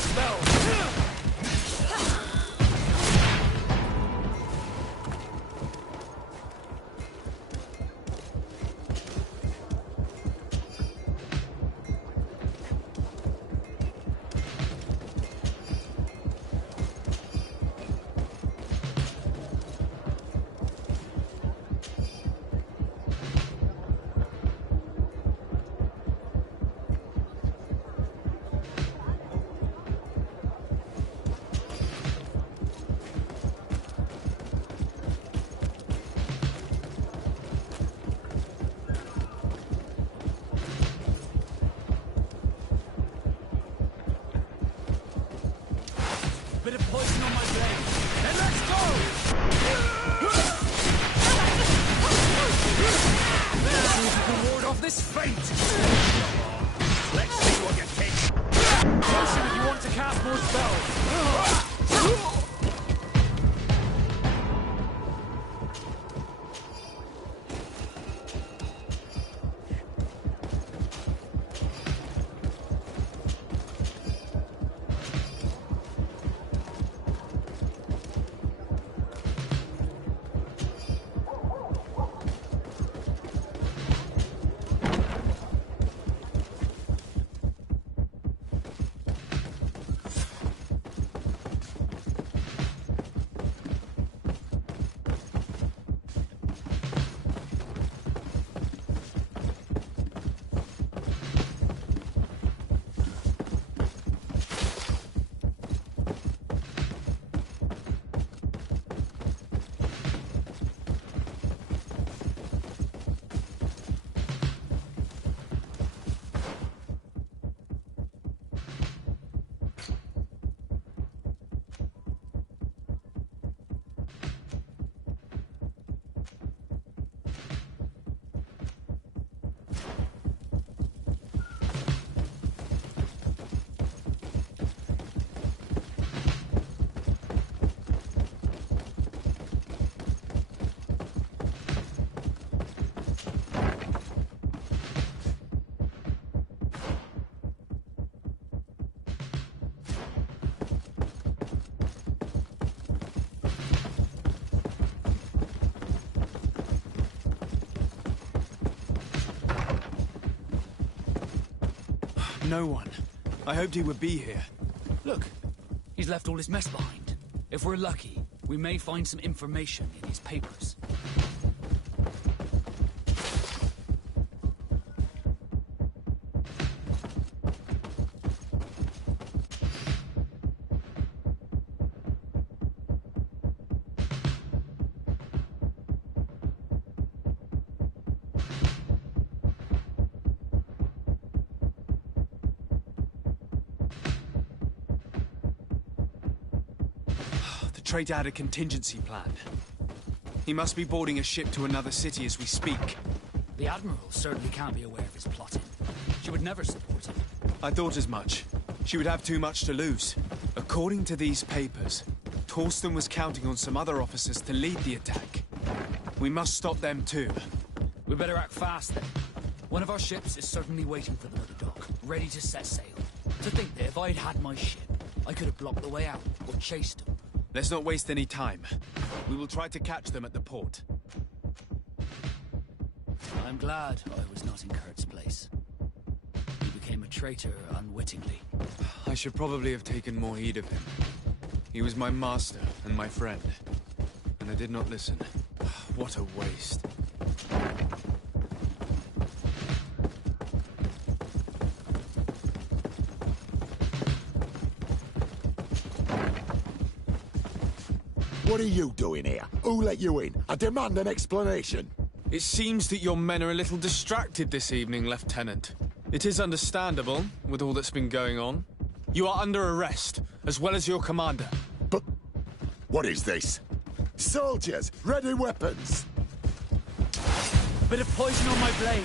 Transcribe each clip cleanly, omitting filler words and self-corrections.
more spells. Bit of poison on my blade. And let's go! Let's see if you can ward off this feint. Let's see what you take. Potion if you want to cast more spells. No one. I hoped he would be here. Look, he's left all his mess behind. If we're lucky, we may find some information in his papers. The traitor had a contingency plan. He must be boarding a ship to another city as we speak. The Admiral certainly can't be aware of his plotting. She would never support him. I thought as much. She would have too much to lose. According to these papers, Torsten was counting on some other officers to lead the attack. We must stop them too. We better act fast then. One of our ships is certainly waiting for them at the dock, ready to set sail. To think that if I'd had my ship, I could have blocked the way out or chased them. Let's not waste any time. We will try to catch them at the port. I'm glad I was not in Kurt's place. He became a traitor unwittingly. I should probably have taken more heed of him. He was my master and my friend, and I did not listen. What a waste. What are you doing here? Who let you in? I demand an explanation. It seems that your men are a little distracted this evening, Lieutenant. It is understandable, with all that's been going on. You are under arrest, as well as your commander. But what is this? Soldiers, ready weapons! Bit of poison on my blade.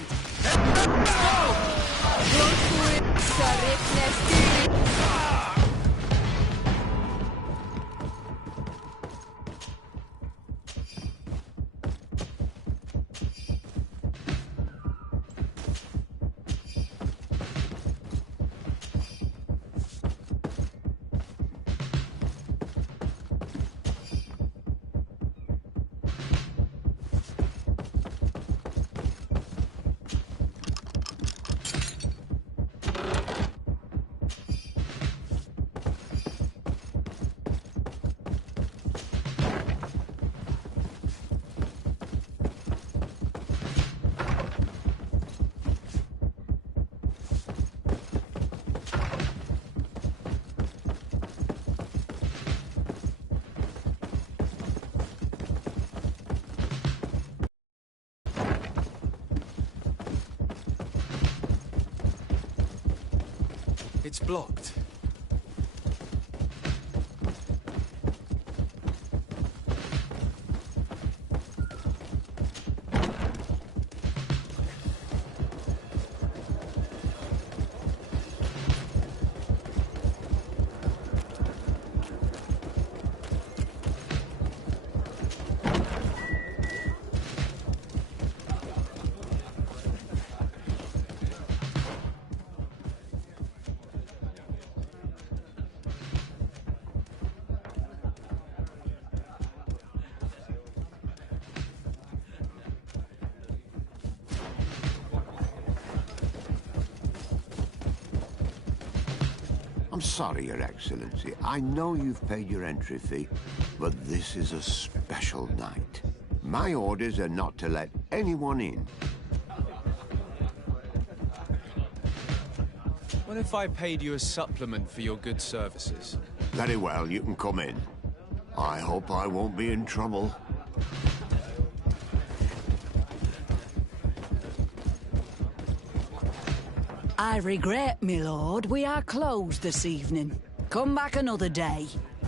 It's blocked. I'm sorry, Your Excellency. I know you've paid your entry fee, but this is a special night. My orders are not to let anyone in. What if I paid you a supplement for your good services? Very well, you can come in. I hope I won't be in trouble. I regret, my lord, we are closed this evening. Come back another day.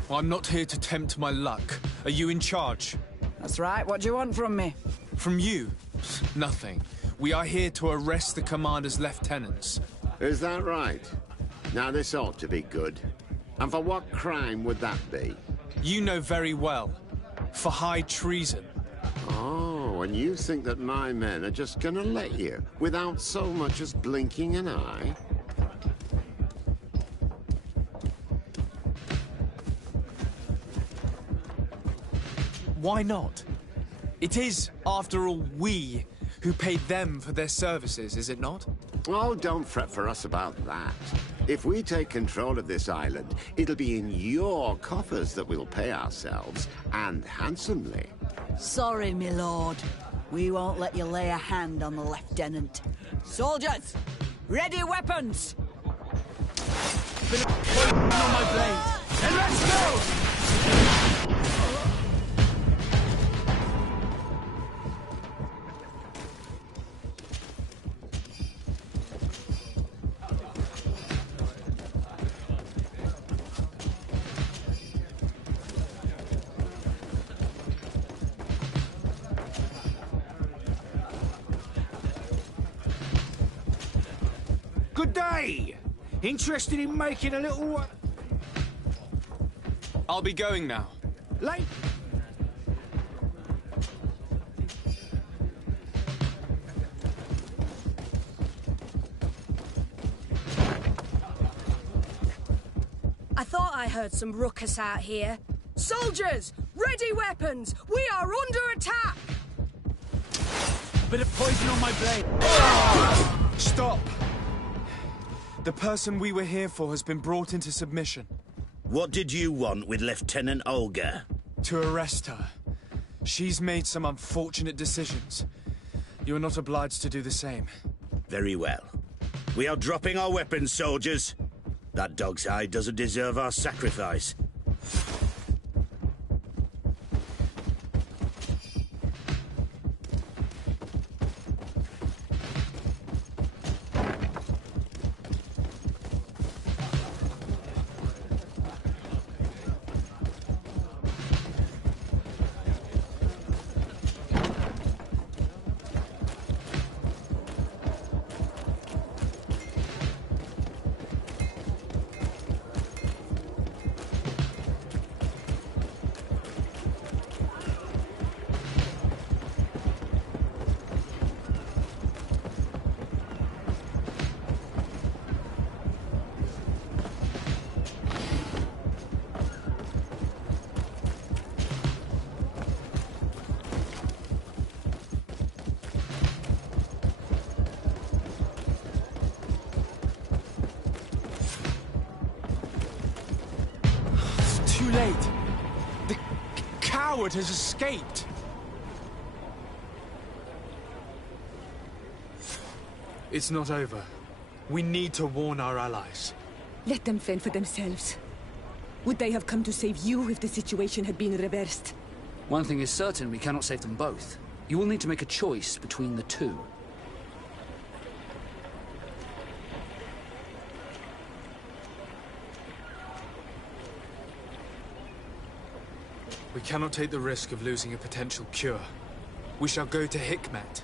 I'm not here to tempt my luck. Are you in charge? That's right, what do you want from me? From you? Nothing. We are here to arrest the commander's lieutenants. Is that right? Now this ought to be good. And for what crime would that be? You know very well. For high treason. Oh, and you think that my men are just gonna let you, without so much as blinking an eye? Why not? It is, after all, we who paid them for their services, is it not? Oh, don't fret for us about that. If we take control of this island, it'll be in your coffers that we'll pay ourselves, and handsomely. Sorry, my lord. We won't let you lay a hand on the lieutenant. Soldiers, ready weapons! On my blade, and let's go! Good day! Interested in making a little... I'll be going now. late? I thought I heard some ruckus out here. Soldiers, ready weapons! We are under attack! Bit of poison on my blade. Stop! The person we were here for has been brought into submission. What did you want with Lieutenant Olga? To arrest her. She's made some unfortunate decisions. You're not obliged to do the same. Very well. We are dropping our weapons, soldiers. That dog's hide doesn't deserve our sacrifice. Too late. The coward has escaped. It's not over. We need to warn our allies. Let them fend for themselves. Would they have come to save you if the situation had been reversed? One thing is certain, we cannot save them both. You will need to make a choice between the two. We cannot take the risk of losing a potential cure. We shall go to Hikmet.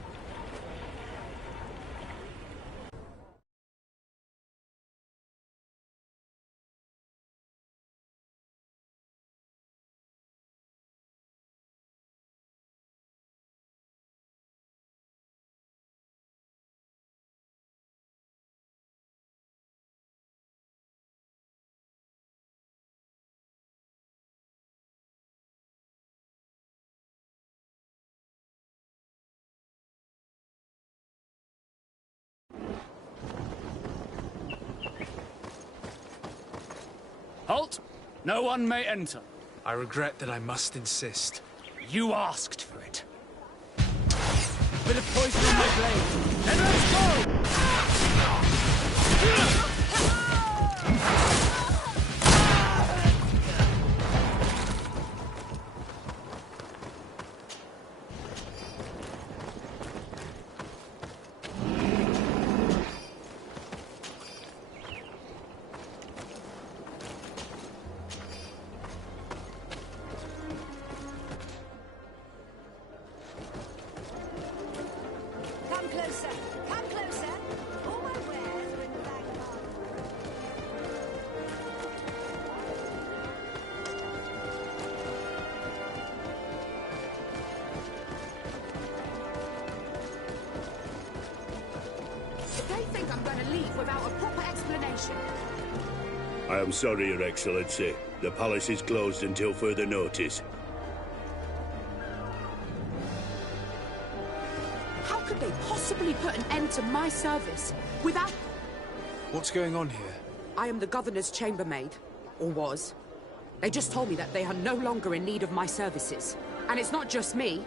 Halt! No one may enter. I regret that I must insist. You asked for it. Bit of poison on my blade. Then let's go! Come closer. Come closer. All my wares are in the bag of holding. They think I'm going to leave without a proper explanation. I am sorry, Your Excellency. The palace is closed until further notice. How could they possibly put an end to my service without... What's going on here? I am the governor's chambermaid, or was. They just told me that they are no longer in need of my services. And it's not just me.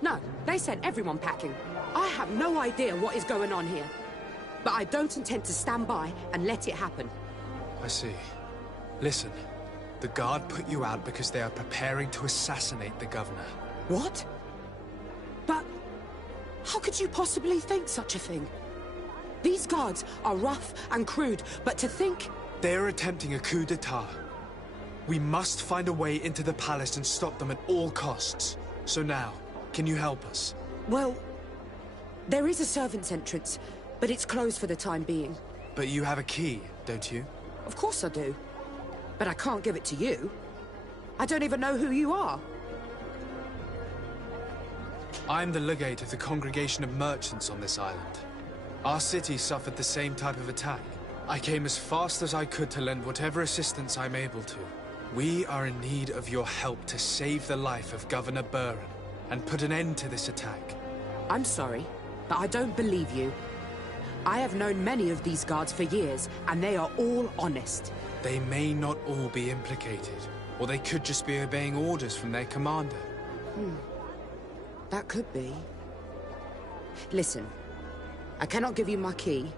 No, they sent everyone packing. I have no idea what is going on here. But I don't intend to stand by and let it happen. I see. Listen, the guard put you out because they are preparing to assassinate the governor. What? But how could you possibly think such a thing? These guards are rough and crude, but to think... They're attempting a coup d'etat. We must find a way into the palace and stop them at all costs. So now, can you help us? Well, there is a servant's entrance, but it's closed for the time being. But you have a key, don't you? Of course I do. But I can't give it to you. I don't even know who you are. I'm the legate of the congregation of merchants on this island. Our city suffered the same type of attack. I came as fast as I could to lend whatever assistance I'm able to. We are in need of your help to save the life of Governor Buren and put an end to this attack. I'm sorry, but I don't believe you. I have known many of these guards for years, and they are all honest. They may not all be implicated, or they could just be obeying orders from their commander. That could be. Listen, I cannot give you my key,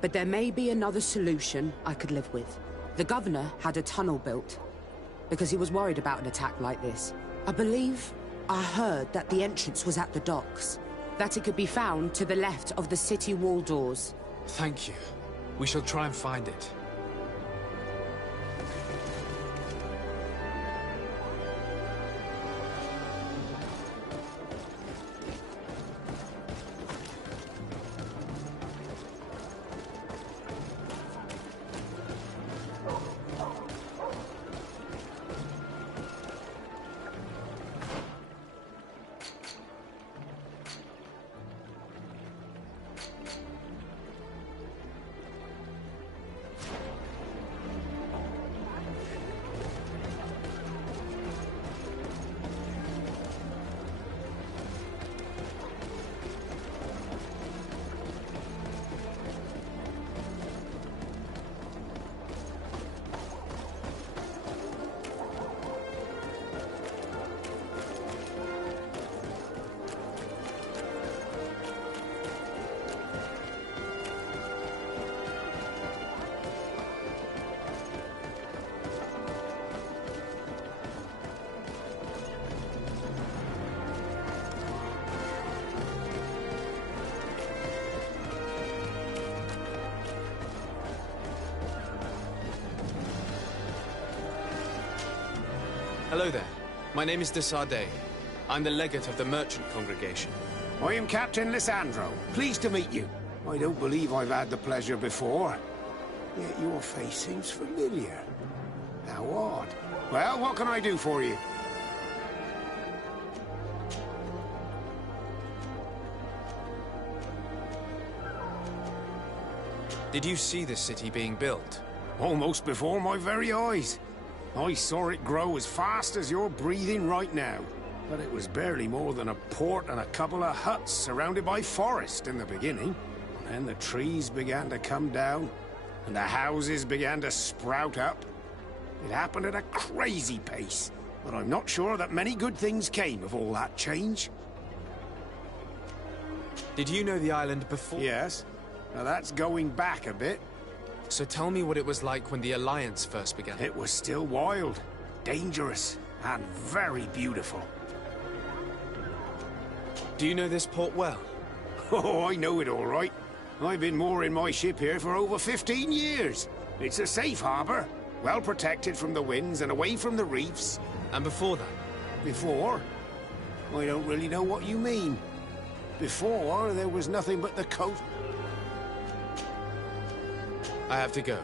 but there may be another solution I could live with. The governor had a tunnel built because he was worried about an attack like this. I believe I heard that the entrance was at the docks, that it could be found to the left of the city wall doors. Thank you. We shall try and find it. Hello there. My name is Desarde. I'm the legate of the merchant congregation. I am Captain Lissandro. Pleased to meet you. I don't believe I've had the pleasure before. Yet your face seems familiar. How odd. Well, what can I do for you? Did you see this city being built? Almost before my very eyes. I saw it grow as fast as you're breathing right now. But it was barely more than a port and a couple of huts surrounded by forest in the beginning. And then the trees began to come down, and the houses began to sprout up. It happened at a crazy pace, but I'm not sure that many good things came of all that change. Did you know the island before? Yes. Now that's going back a bit. So tell me what it was like when the Alliance first began. It was still wild, dangerous, and very beautiful. Do you know this port well? Oh, I know it all right. I've been mooring my ship here for over 15 years. It's a safe harbor, well protected from the winds and away from the reefs. And before that? Before? I don't really know what you mean. Before, there was nothing but the coast. I have to go.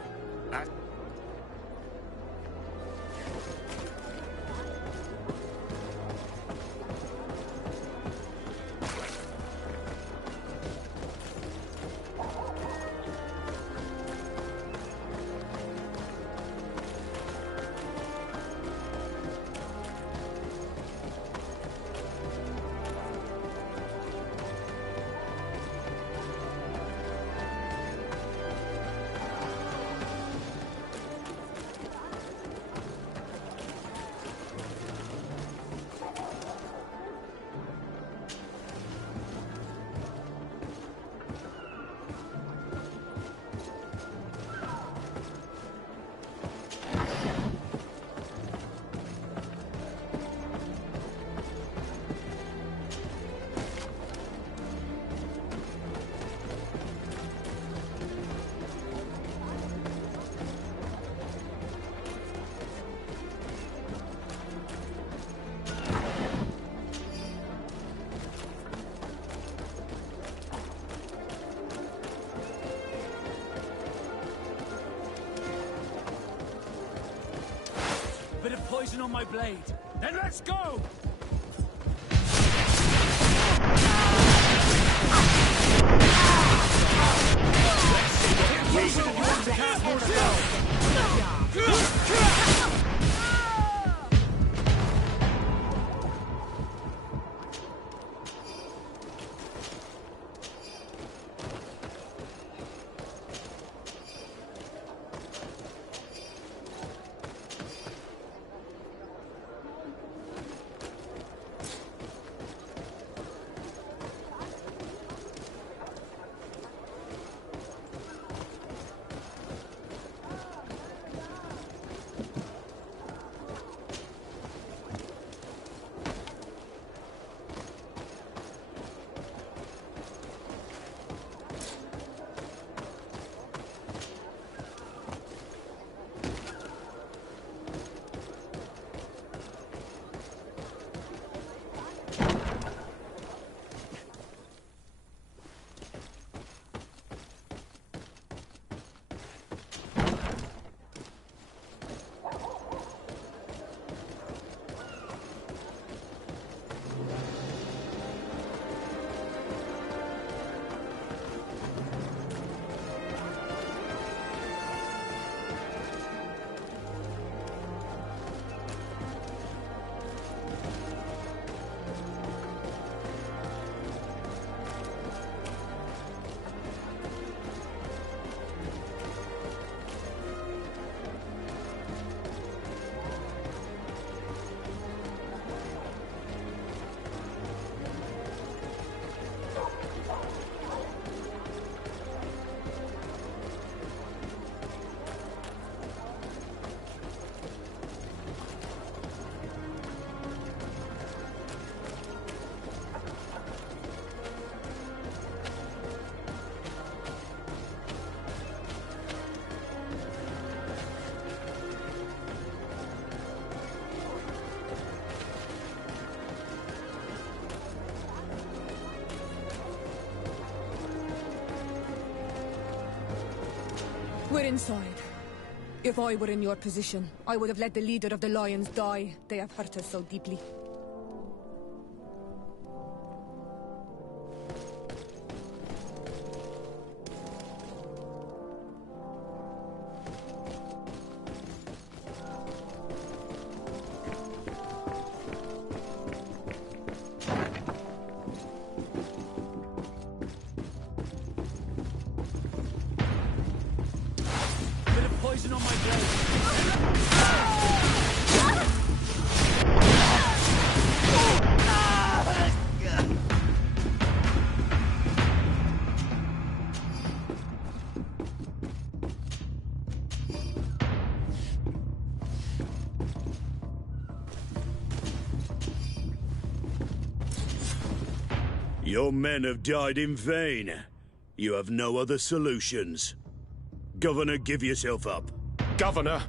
Bit of poison on my blade. Then let's go! We're inside. If I were in your position, I would have let the leader of the Lions die. They have hurt us so deeply. Poison on my blade. Your men have died in vain. You have no other solutions. Governor, give yourself up. Governor,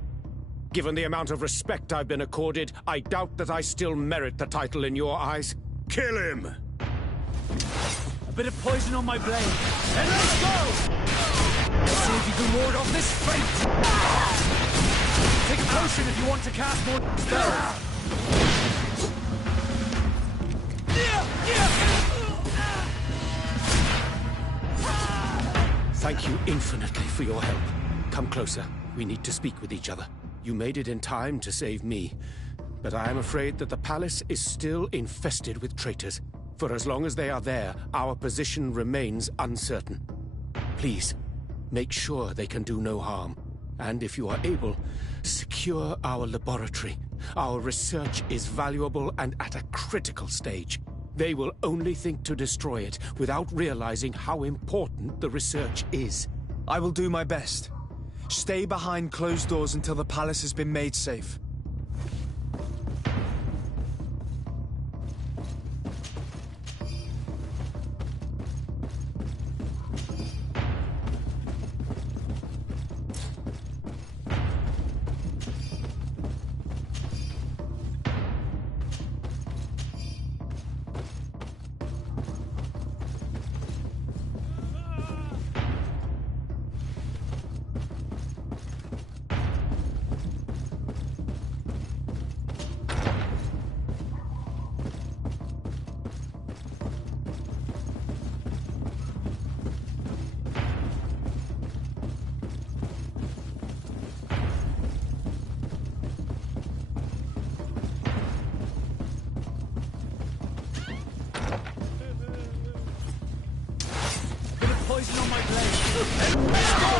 given the amount of respect I've been accorded, I doubt that I still merit the title in your eyes. Kill him! A bit of poison on my blade. And let's go! Let's see if you can ward off this fate. Take a potion if you want to cast more spells. Thank you infinitely for your help. Come closer. We need to speak with each other. You made it in time to save me, but I am afraid that the palace is still infested with traitors. For as long as they are there, our position remains uncertain. Please, make sure they can do no harm. And if you are able, secure our laboratory. Our research is valuable and at a critical stage. They will only think to destroy it without realizing how important the research is. I will do my best. Stay behind closed doors until the palace has been made safe. Poison on my blade. Let's go!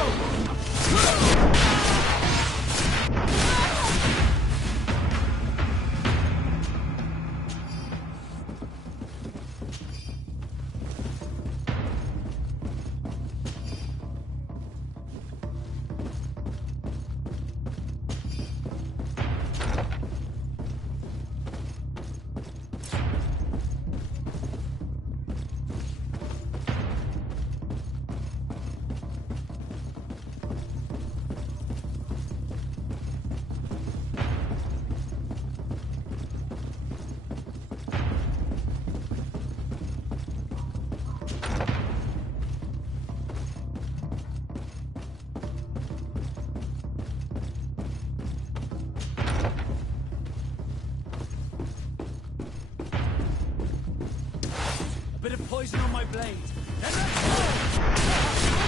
Bit of poison on my blade. And let's go!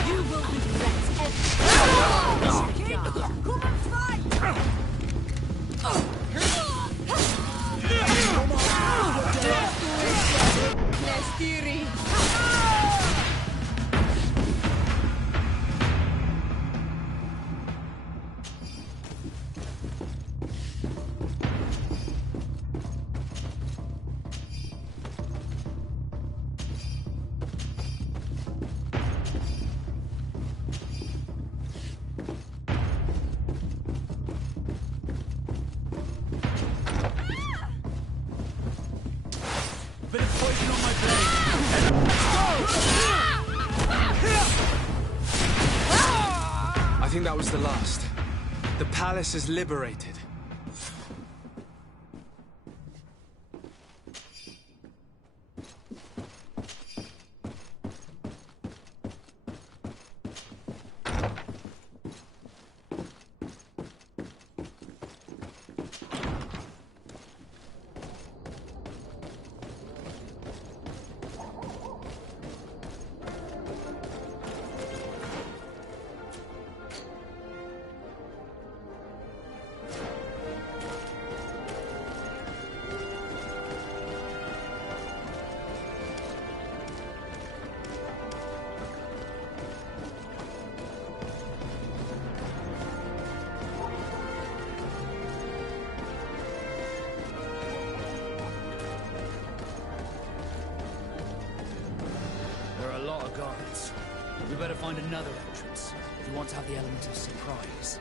You will regret everything. Come and fight! Bit of poison on my blade. And let's go! I think that was the last. The palace is liberated. We better find another entrance if you want to have the element of surprise.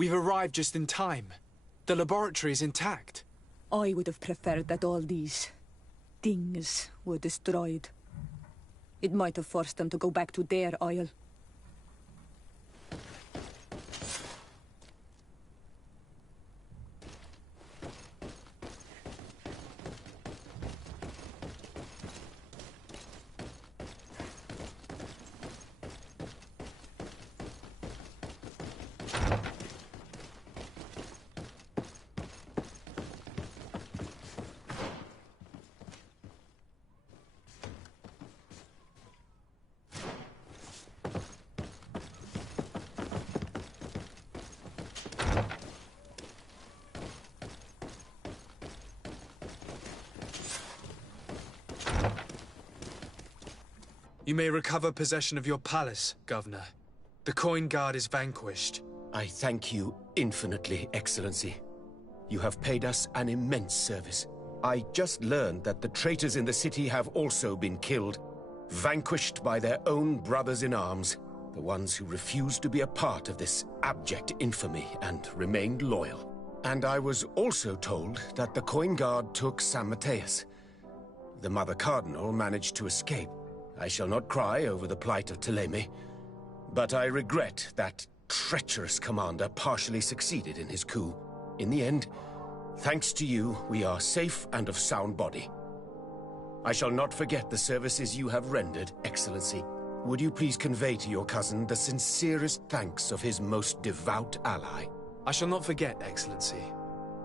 We've arrived just in time. The laboratory is intact. I would have preferred that all these things were destroyed. It might have forced them to go back to their isle. You may recover possession of your palace, Governor. The coin guard is vanquished. I thank you infinitely, Excellency. You have paid us an immense service. I just learned that the traitors in the city have also been killed, vanquished by their own brothers-in-arms, the ones who refused to be a part of this abject infamy and remained loyal. And I was also told that the coin guard took San Mateus. The Mother Cardinal managed to escape. I shall not cry over the plight of Thélème, but I regret that treacherous commander partially succeeded in his coup. In the end, thanks to you, we are safe and of sound body. I shall not forget the services you have rendered, Excellency. Would you please convey to your cousin the sincerest thanks of his most devout ally? I shall not forget, Excellency.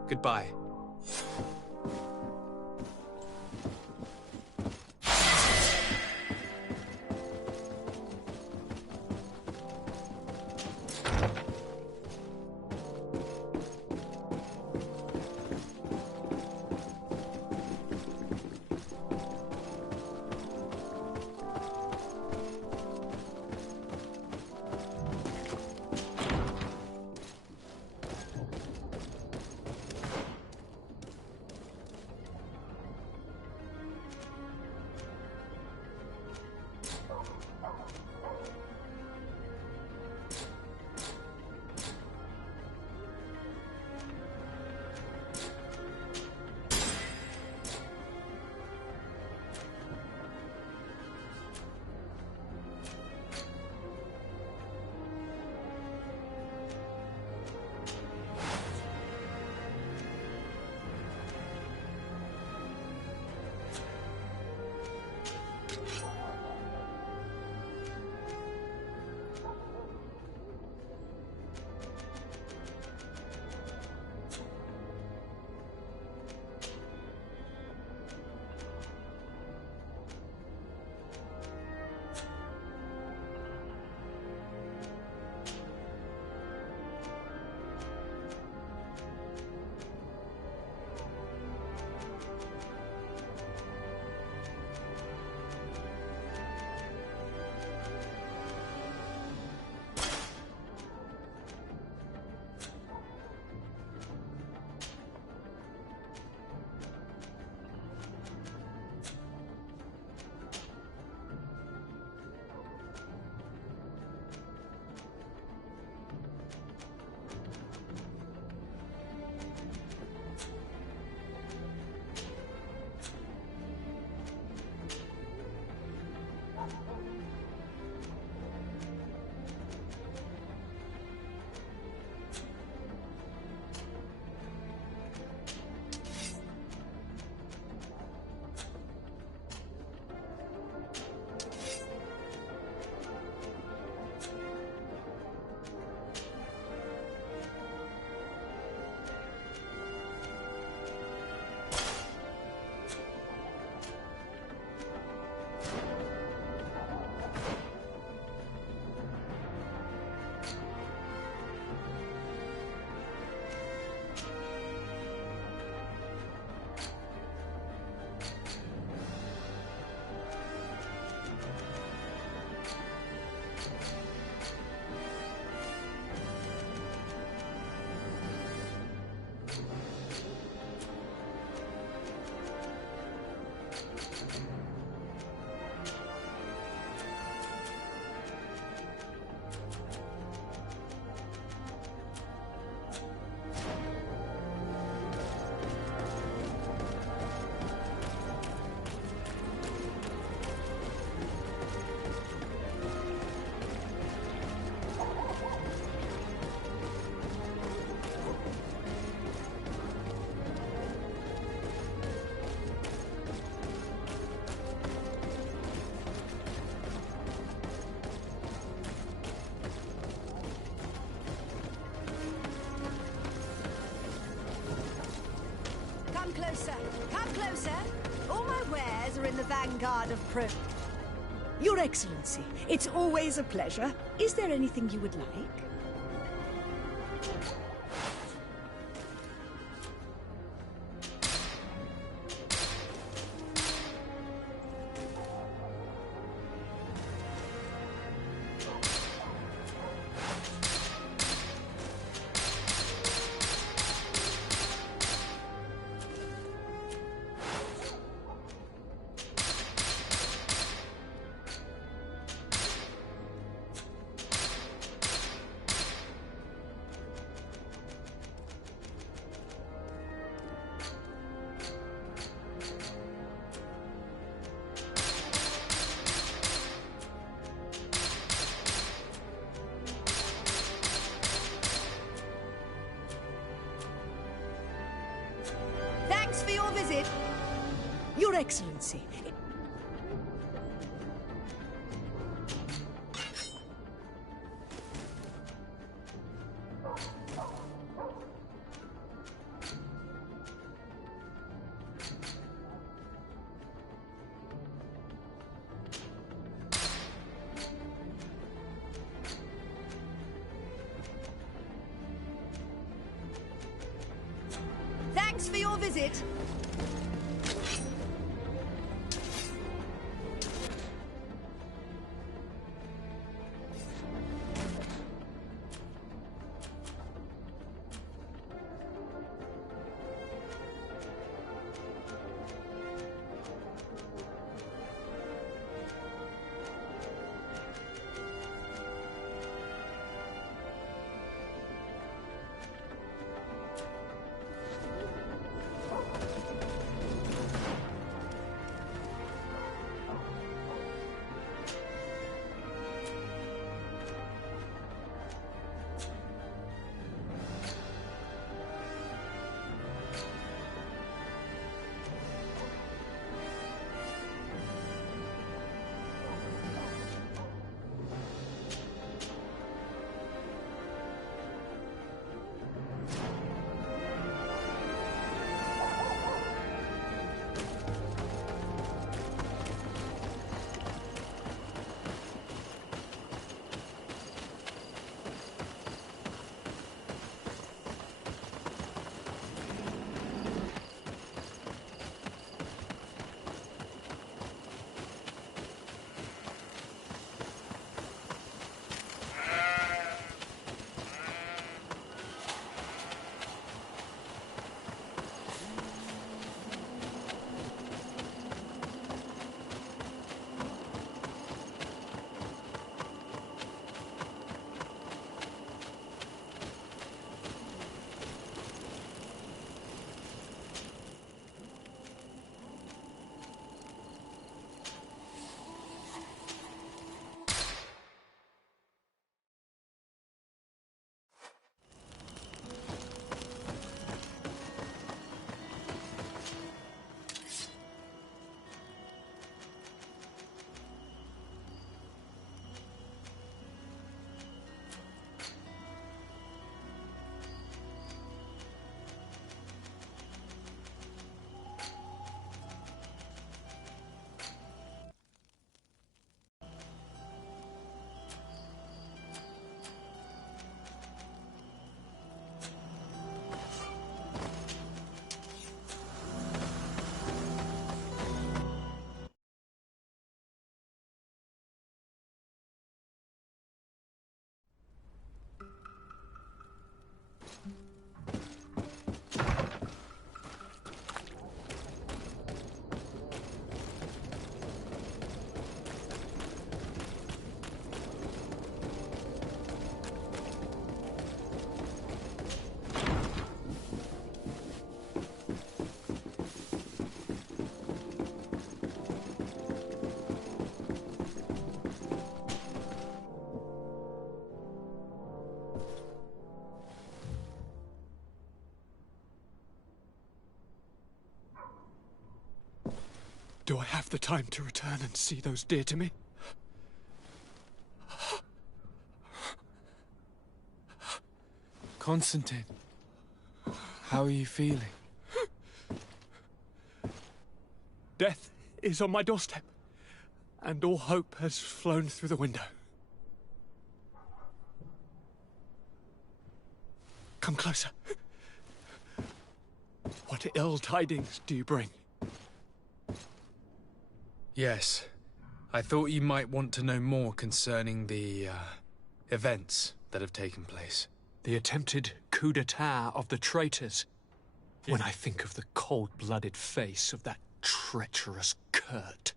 Goodbye. closer. Come closer. All my wares are in the vanguard of pro... Your Excellency, it's always a pleasure. Is there anything you would like? Thanks for your visit. Your Excellency. Thanks for your visit. Do I have the time to return and see those dear to me? Constantine, how are you feeling? Death is on my doorstep, and all hope has flown through the window. Come closer. What ill tidings do you bring? Yes. I thought you might want to know more concerning the, events that have taken place. The attempted coup d'etat of the traitors. When I think of the cold-blooded face of that treacherous Kurt.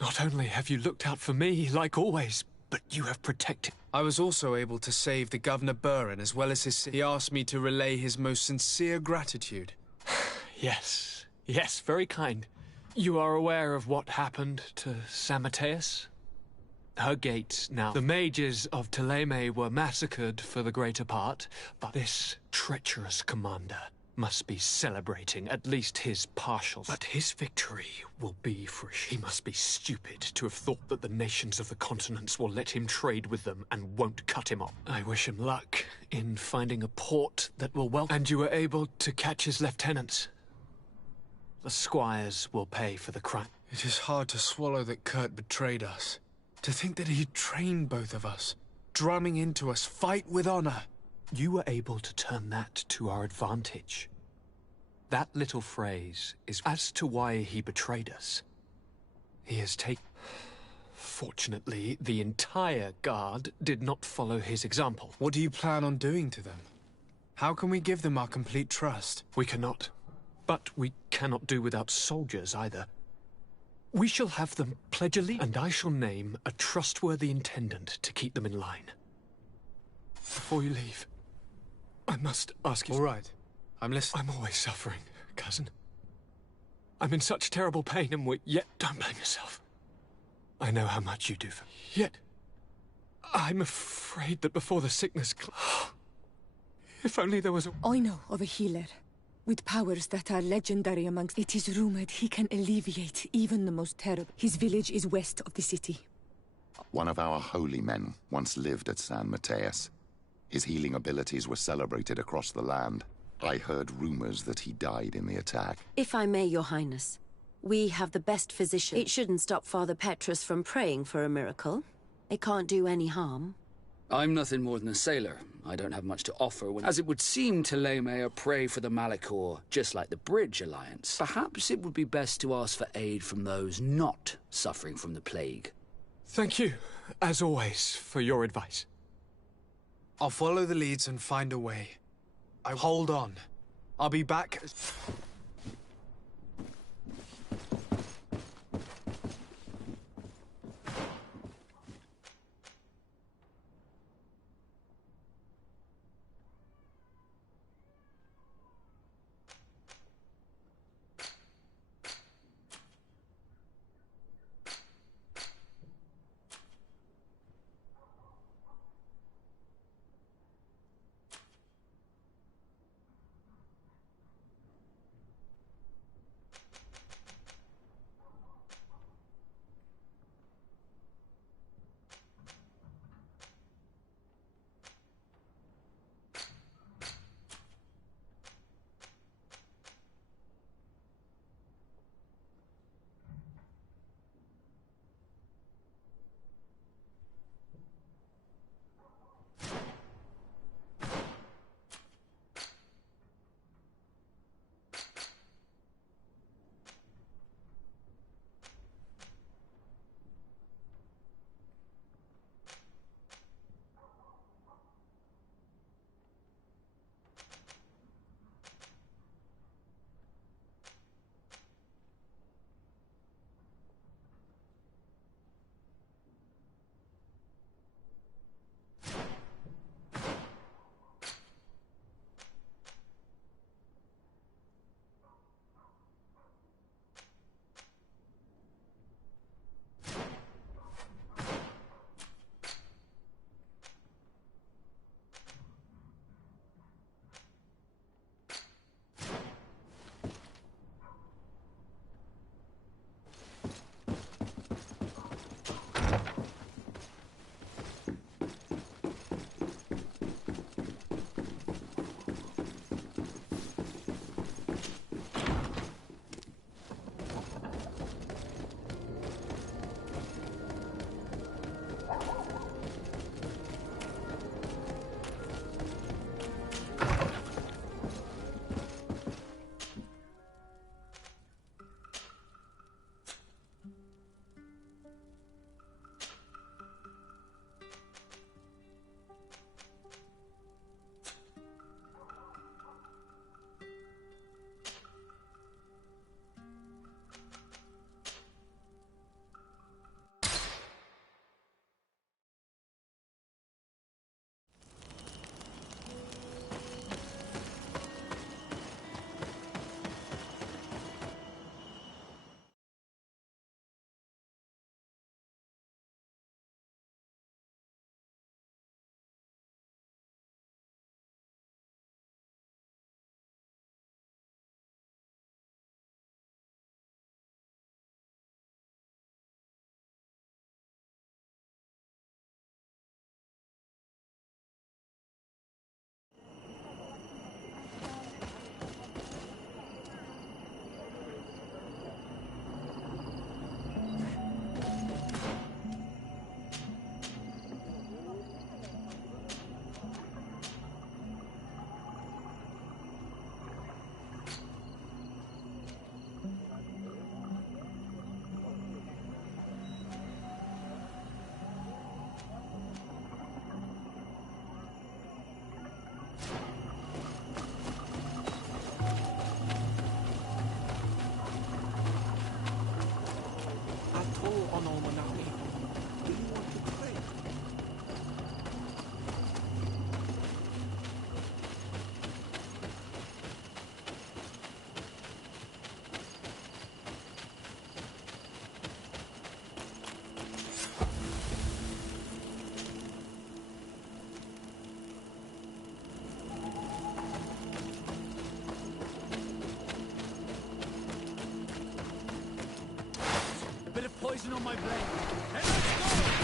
Not only have you looked out for me, like always, but you have protected. I was also able to save the Governor Burren as well as his... He asked me to relay his most sincere gratitude. Yes, yes, very kind. You are aware of what happened to Samateus? Her gates now. The mages of Thélème were massacred for the greater part, but this treacherous commander must be celebrating at least his partial. But his victory will be for... He must be stupid to have thought that the nations of the continents will let him trade with them and won't cut him off. I wish him luck in finding a port that will welcome... And you were able to catch his lieutenants. The squires will pay for the crime. It is hard to swallow that Kurt betrayed us. To think that he trained both of us, drumming into us, fight with honor. You were able to turn that to our advantage. That little phrase is as to why he betrayed us. He has taken... Fortunately, the entire guard did not follow his example. What do you plan on doing to them? How can we give them our complete trust? We cannot. But we cannot do without soldiers either. We shall have them pledge allegiance, and I shall name a trustworthy intendant to keep them in line. Before you leave, I must ask you... All right. I'm listening. I'm always suffering, cousin. I'm in such terrible pain, and yet don't blame yourself. I know how much you do for me. Yet, I'm afraid that before the sickness... If only there was a... I know of a healer with powers that are legendary amongst... It is rumored he can alleviate even the most terrible. His village is west of the city. One of our holy men once lived at San Mateus. His healing abilities were celebrated across the land. I heard rumors that he died in the attack. If I may, Your Highness, we have the best physician. It shouldn't stop Father Petrus from praying for a miracle. It can't do any harm. I'm nothing more than a sailor. I don't have much to offer, as it would seem Thélème are prey for the Malachor, just like the Bridge Alliance. Perhaps it would be best to ask for aid from those not suffering from the plague. Thank you, as always, for your advice. I'll follow the leads and find a way. Hold on. I'll be back... poison on my blade. And let's go!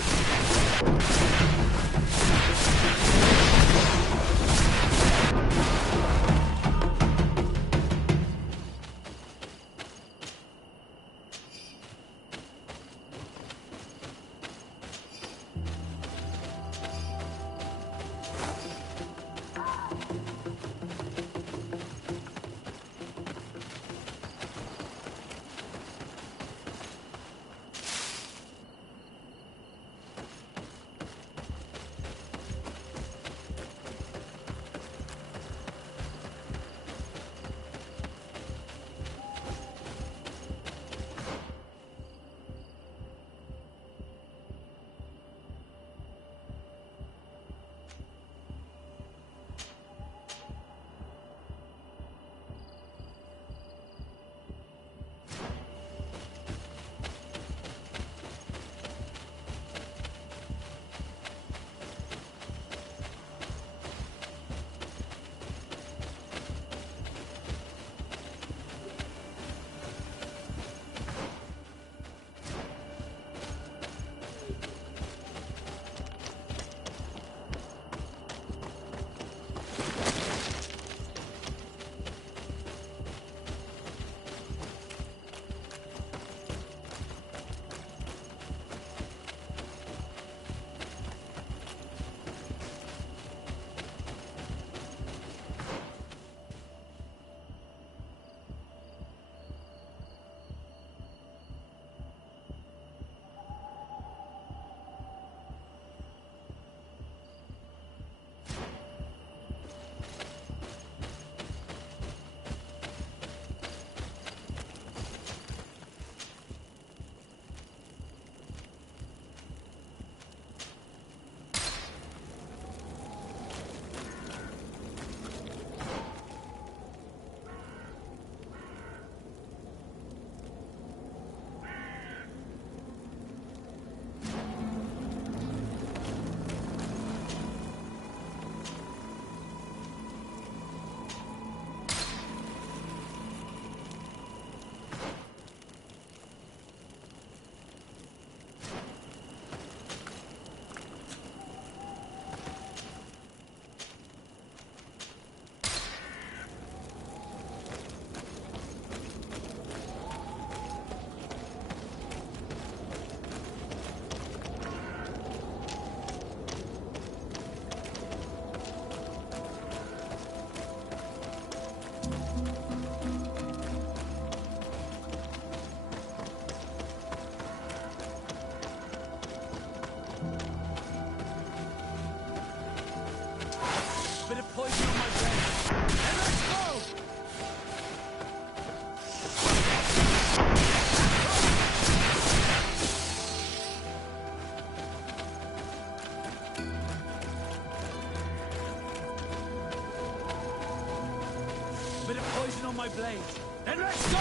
My blade. Then let's go!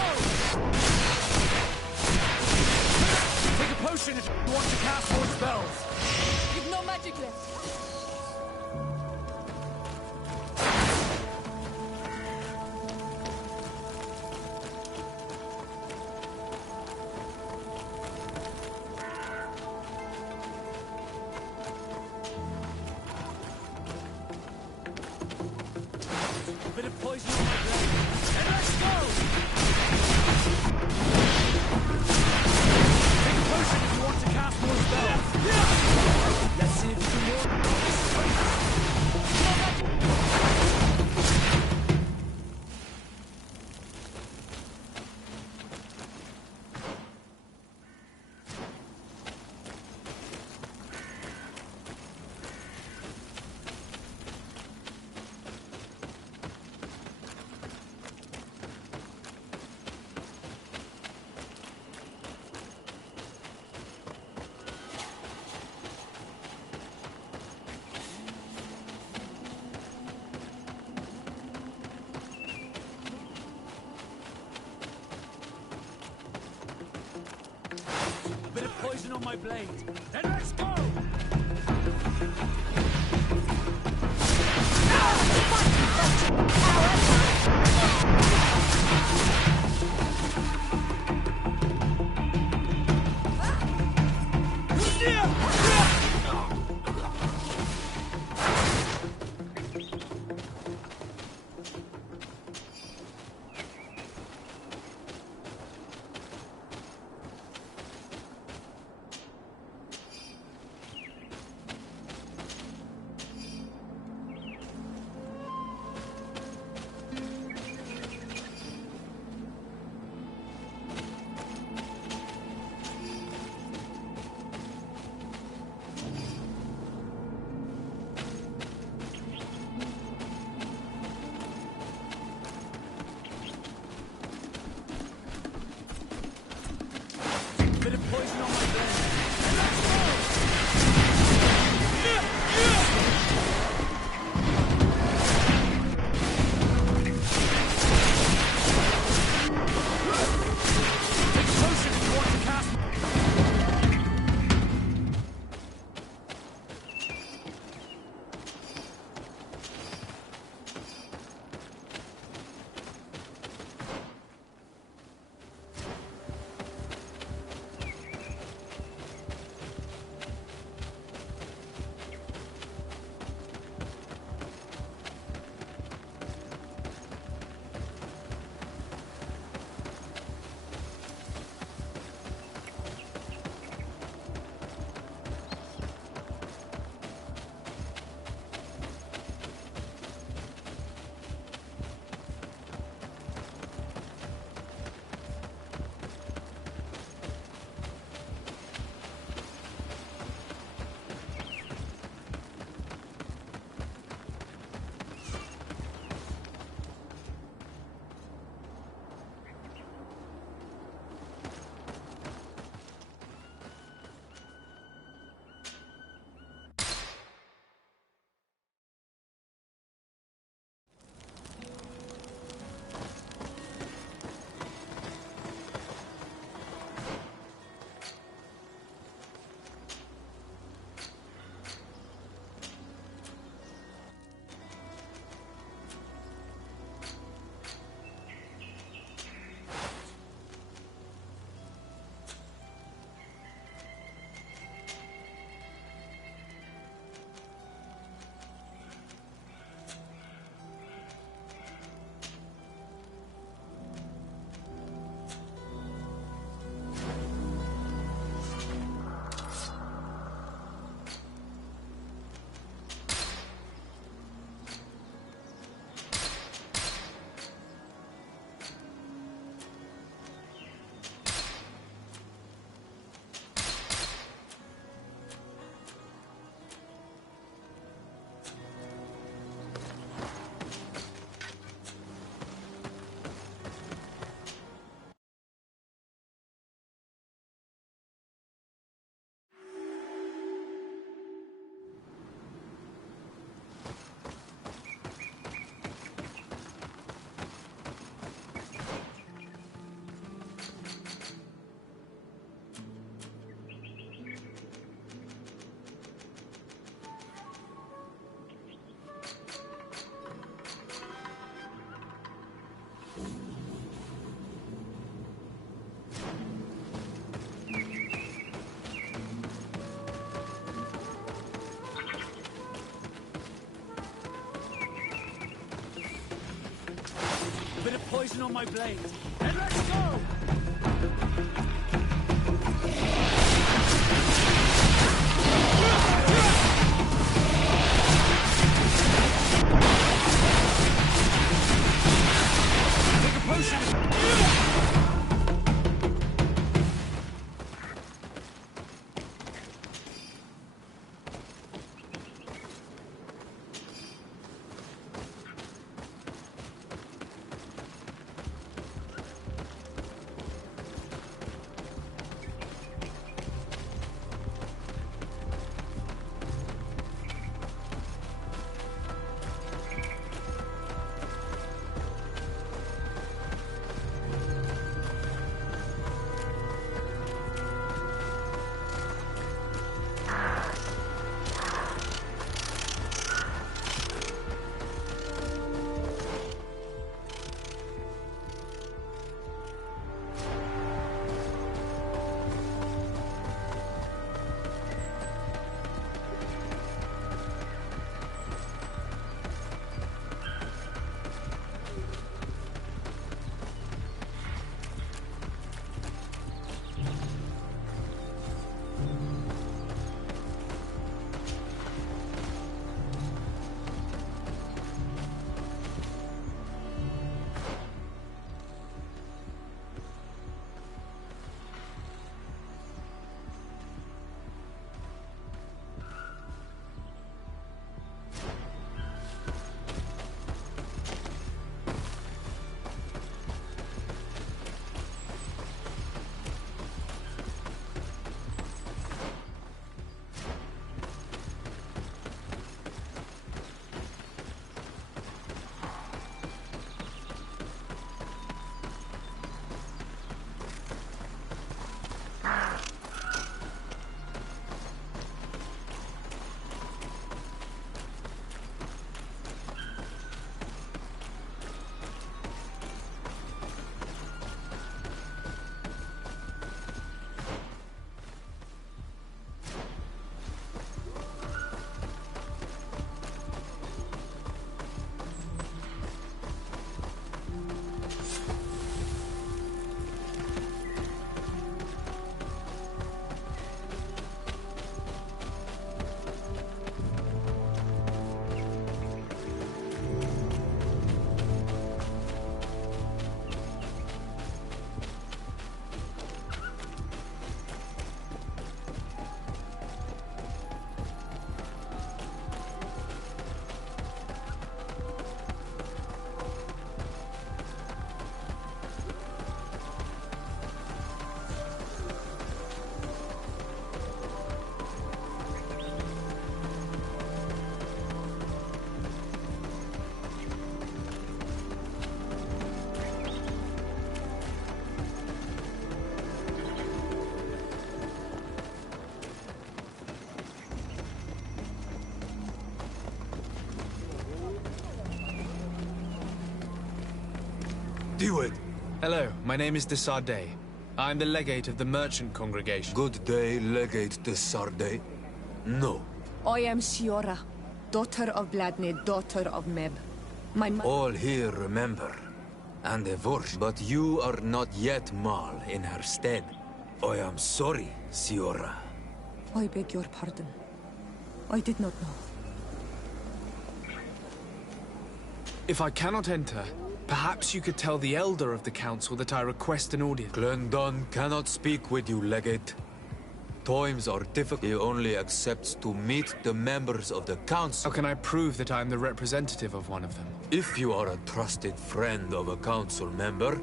Take a potion if you want to cast more spells. You've no magic left. A bit of poison on my blade. And let's go! Take a potion if you want to cast more spells. Let's see if you can more. Poison on my blade. Then let's go! poison on my blade, and let's go! Take a potion! Do it! Hello, my name is de Sardet. I'm the legate of the merchant congregation. Good day, legate de Sardet. No. I am Siora, daughter of Vladne, daughter of Meb. My All here remember. And divorced, but you are not yet Mal in her stead. I am sorry, Siora. I beg your pardon. I did not know. If I cannot enter, perhaps you could tell the elder of the council that I request an audience. Glendon cannot speak with you, legate. Times are difficult. He only accepts to meet the members of the council. How can I prove that I am the representative of one of them? If you are a trusted friend of a council member,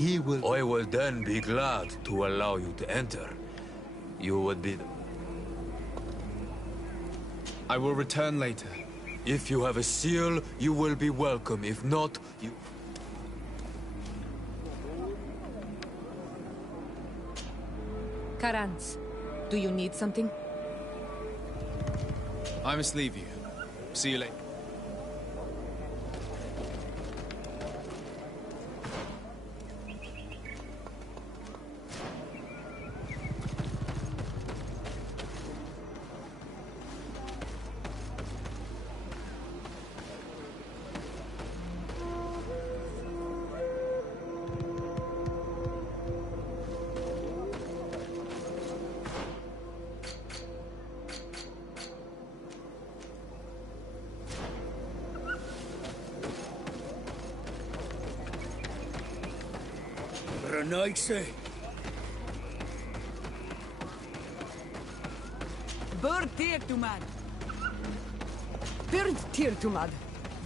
I will then be glad to allow you to enter. You would be... I will return later. If you have a seal, you will be welcome. If not, you... Karans, do you need something? I must leave you. See you later. Naixi. Bird Tirtumad. Bird Tirtumad.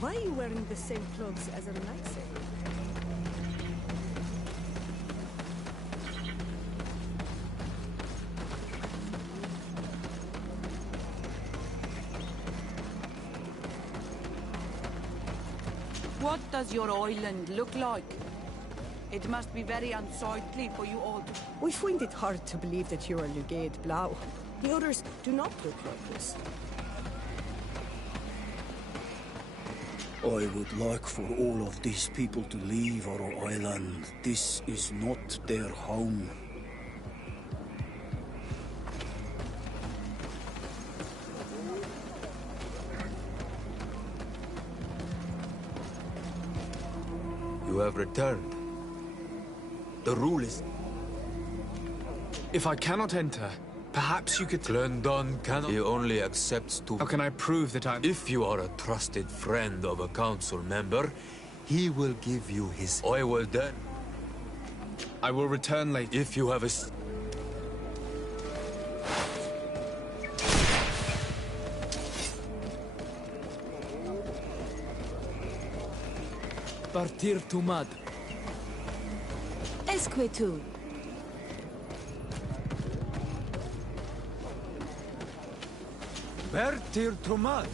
Why are you wearing the same clothes as a Naixi? What does your island look like? It must be very unsightly for you all to... We find it hard to believe that you're a Lugade Blau. The others do not look like this. I would like for all of these people to leave our island. This is not their home. You have returned. The rule is... If I cannot enter, perhaps you could... Glendon cannot... He only accepts to... How can I prove that I'm... If you are a trusted friend of a council member, he will give you his... I will then... I will return later. If you have a... Partir Tumad. Esque tu. Partir Tumad.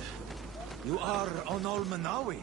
You are on Olmanawi.